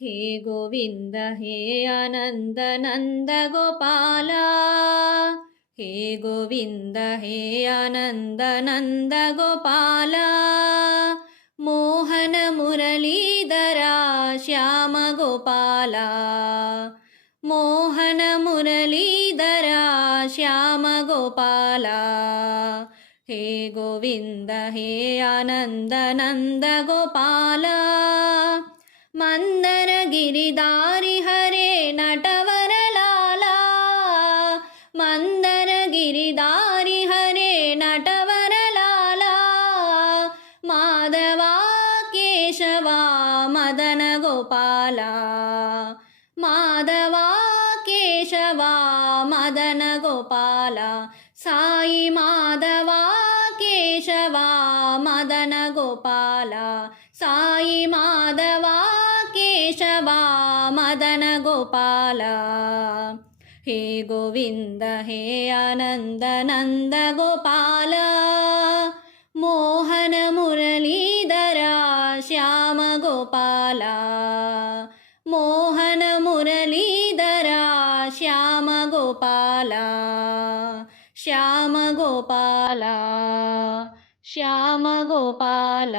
हे गोविन्द हे आनन्द नन्द गोपाल हे गोविन्द हे आनन्द नन्द गोपाल मोहन मुरलीधरा श्याम गोपाल मोहन मुरलीधरा श्याम गोपाल हे गोविन्द हे आनन्द नन्द गोपाल मंदर गिरिधारी हरे नटवर लाला मंदर गिरिधारी हरे नटवर लाला माधवा केशवा मदन गोपाला माधवा केशवा मदन गोपाला साई माधवा केशवा मदन गोपाला साई माधवा केशवा मदन गोपाल हे गोविन्द हे आनन्द नन्द गोपाल मोहन मुरलीधरा श्याम गोपाल मोहन मुरलीधरा श्याम गोपाल श्याम गोपाल श्याम गोपाल।